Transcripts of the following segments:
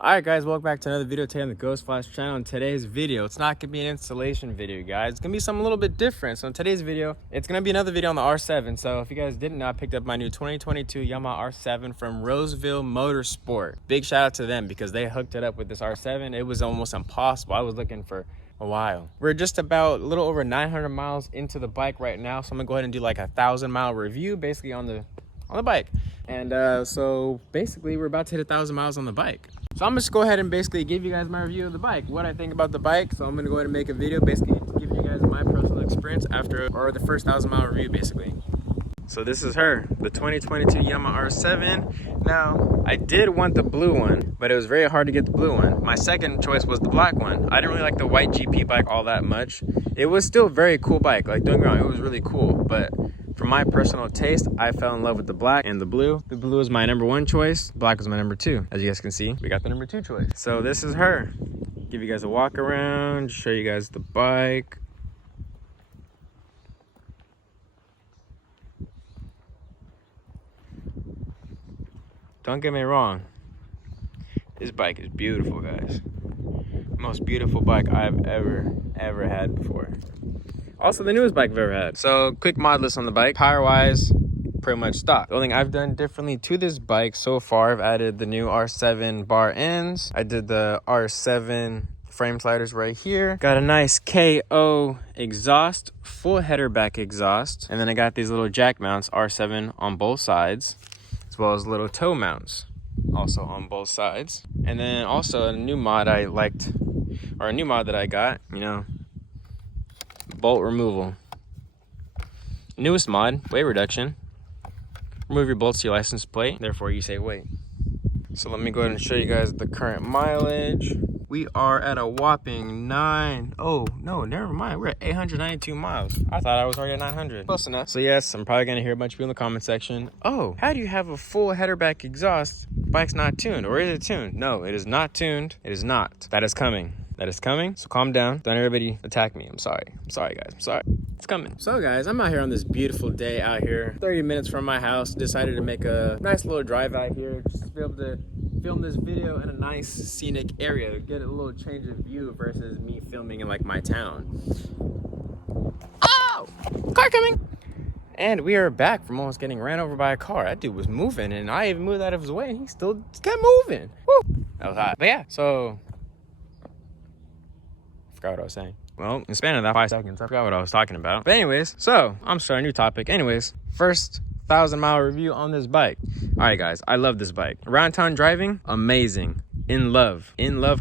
Alright guys, welcome back to another video today on the Ghost Flash channel. In today's video, it's not going to be an installation video, guys. It's going to be something a little bit different. So in today's video, it's going to be another video on the R7. So if you guys didn't know, I picked up my new 2022 Yamaha R7 from Roseville Motorsport. Big shout out to them because they hooked it up with this R7. It was almost impossible. I was looking for a while. We're just about a little over 900 miles into the bike right now. So I'm going to go ahead and do like a 1,000-mile review basically on the bike. And so basically we're about to hit 1,000 miles on the bike. So I'm just go ahead and basically give you guys my review of the bike, what I think about the bike. So I'm gonna go ahead and make a video basically giving you guys my personal experience after, or the first 1,000-mile review basically. So this is her, the 2022 Yamaha R7. Now, I did want the blue one, but it was very hard to get the blue one. My second choice was the black one. I didn't really like the white GP bike all that much. It was still a very cool bike, like don't get me wrong, it was really cool, but for my personal taste, I fell in love with the black and the blue. The blue is my number one choice. Black was my number two. As you guys can see, we got the number two choice. So this is her. Give you guys a walk around, show you guys the bike. Don't get me wrong. This bike is beautiful, guys. Most beautiful bike I've ever had before. Also the newest bike I've ever had. So quick mod list on the bike. Power wise, pretty much stock. The only thing I've done differently to this bike so far, I've added the new R7 bar ends. I did the R7 frame sliders right here. Got a nice KO exhaust, full header back exhaust. And then I got these little jack mounts, R7 on both sides, as well as little toe mounts also on both sides. And then also a new mod I liked, or a new mod that I got, you know, bolt removal. Newest mod, weight reduction. Remove your bolts to your license plate, therefore you save weight. So let me go ahead and show you guys the current mileage. We are at a whopping never mind. We're at 892 miles. I thought I was already at 900. Close enough. So yes, I'm probably gonna hear a bunch of people in the comment section. Oh, how do you have a full header back exhaust? Bike's not tuned, or is it tuned? No, it is not tuned. It is not. That is coming. That is coming, so calm down. Don't everybody attack me. I'm sorry guys, I'm sorry. It's coming. So guys, I'm out here on this beautiful day out here, 30 minutes from my house. Decided to make a nice little drive out here, just to be able to film this video in a nice scenic area, get a little change of view versus me filming in like my town. Oh, car coming. And we are back from almost getting ran over by a car. That dude was moving and I even moved out of his way and he still kept moving. Woo, that was hot. But yeah, so forgot what I was saying. Well, in the span of that 5 seconds, I forgot what I was talking about. But anyways, so I'm starting a new topic. Anyways, first 1,000-mile review on this bike. All right, guys, I love this bike. Around town driving, amazing. In love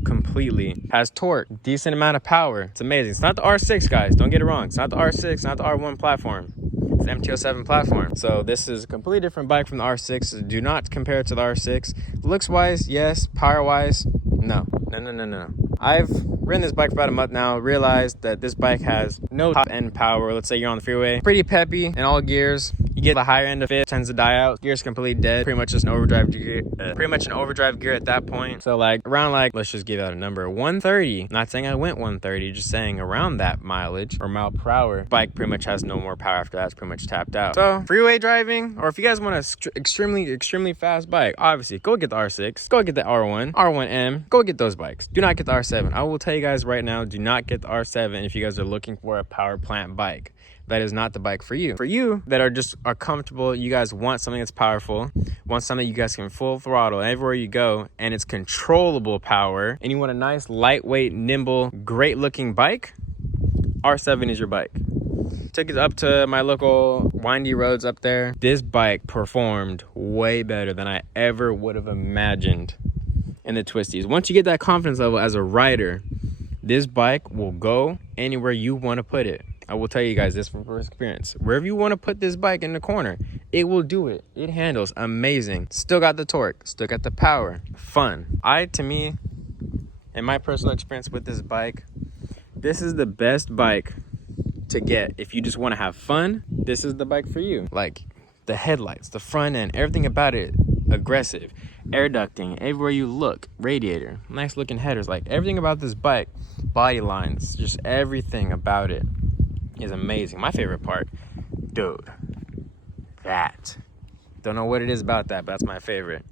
completely. Has torque, decent amount of power. It's amazing. It's not the R6, guys. Don't get it wrong. It's not the R6, it's not the R1 platform. It's the MT-07 platform. So this is a completely different bike from the R6. Do not compare it to the R6. Looks wise, yes. Power wise, no. No. I've ridden this bike for about a month now, realized that this bike has no top end power. Let's say you're on the freeway, pretty peppy in all gears. You get the higher end of it, tends to die out. Gear's completely dead. Pretty much just an overdrive gear. Gear at that point. So like around like, let's just give out a number, 130. Not saying I went 130, just saying around that mileage or mile per hour. Bike pretty much has no more power after that. It's pretty much tapped out. So freeway driving, or if you guys want a extremely fast bike, obviously go get the R6, go get the R1, R1M, go get those bikes. Do not get the R7. I will tell you guys right now, do not get the R7 if you guys are looking for a power plant bike. That is not the bike for you. For you that are comfortable, you guys want something that's powerful, want something you guys can full throttle everywhere you go, and it's controllable power, and you want a nice, lightweight, nimble, great looking bike, R7 is your bike. Took it up to my local windy roads up there. This bike performed way better than I ever would have imagined in the twisties. Once you get that confidence level as a rider, this bike will go anywhere you want to put it. I will tell you guys this from first experience. Wherever you want to put this bike in the corner, it will do it. It handles amazing. Still got the torque, still got the power, fun. To me, in my personal experience with this bike, this is the best bike to get. If you just want to have fun, this is the bike for you. Like the headlights, the front end, everything about it, aggressive. Air ducting, everywhere you look, radiator, nice looking headers, like everything about this bike, body lines, just everything about it is amazing. My favorite part, dude, Don't know what it is about that, but that's my favorite.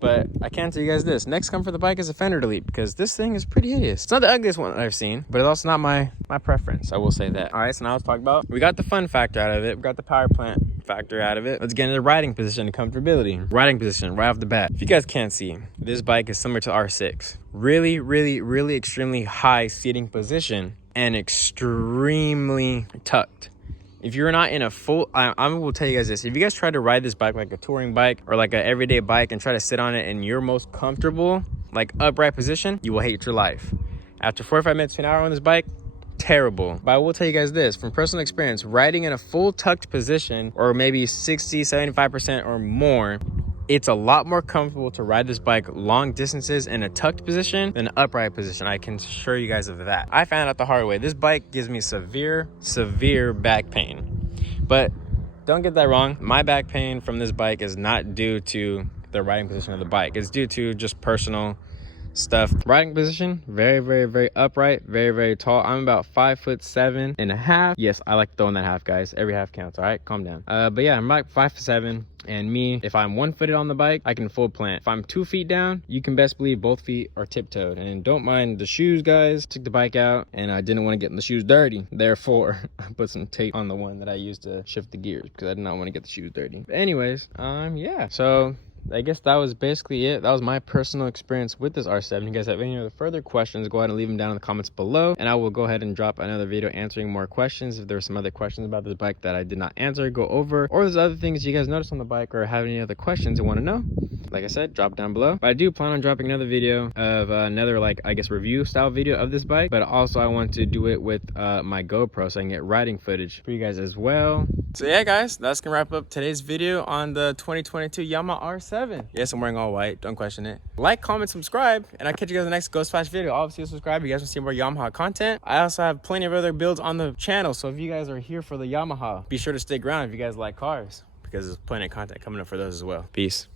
But I can tell you guys this. Next comfort of the bike is a fender delete, because this thing is pretty hideous. It's not the ugliest one that I've seen, but it's also not my preference. I will say that. All right, so now let's talk about, we got the fun factor out of it. We got the power plant factor out of it. Let's get into the riding position and comfortability. Riding position right off the bat. If you guys can't see, this bike is similar to the R6. Really, really, really extremely high seating position and extremely tucked. If you're not in a full, I will tell you guys this. If you guys try to ride this bike like a touring bike or like an everyday bike and try to sit on it in your most comfortable, like upright position, you will hate your life. After 45 minutes to an hour on this bike, terrible. But I will tell you guys this, from personal experience, riding in a full tucked position or maybe 60, 75% or more, it's a lot more comfortable to ride this bike long distances in a tucked position than an upright position. I can assure you guys of that. I found out the hard way. This bike gives me severe back pain. But don't get that wrong. My back pain from this bike is not due to the riding position of the bike. It's due to just personal stuff. Riding position, very upright, very tall. I'm about 5'7.5". Yes, I like throwing that half, guys. Every half counts. All right, calm down. But yeah, I'm like 5'7". And me, if I'm 1 footed on the bike, I can full plant. If I'm 2 feet down, you can best believe both feet are tiptoed. And don't mind the shoes, guys. Took the bike out and I didn't want to get the shoes dirty. Therefore, I put some tape on the one that I used to shift the gears because I did not want to get the shoes dirty. But anyways, yeah. So I guess that was basically it. That was my personal experience with this R7. If you guys have any other further questions, go ahead and leave them down in the comments below, and I will go ahead and drop another video answering more questions. If there's some other questions about this bike that I did not answer, go over, or there's other things you guys noticed on the bike or have any other questions you want to know, like I said, drop down below. But I do plan on dropping another video of another, like, I guess review style video of this bike, but also I want to do it with my GoPro so I can get riding footage for you guys as well. So yeah, guys, that's gonna wrap up today's video on the 2022 Yamaha R7. Yes, I'm wearing all white, don't question it. Like, comment, subscribe, and I'll catch you guys in the next Ghost Flash video. Obviously, subscribe if you guys want to see more Yamaha content. I also have plenty of other builds on the channel, so if you guys are here for the Yamaha, be sure to stick around if you guys like cars, because there's plenty of content coming up for those as well. Peace.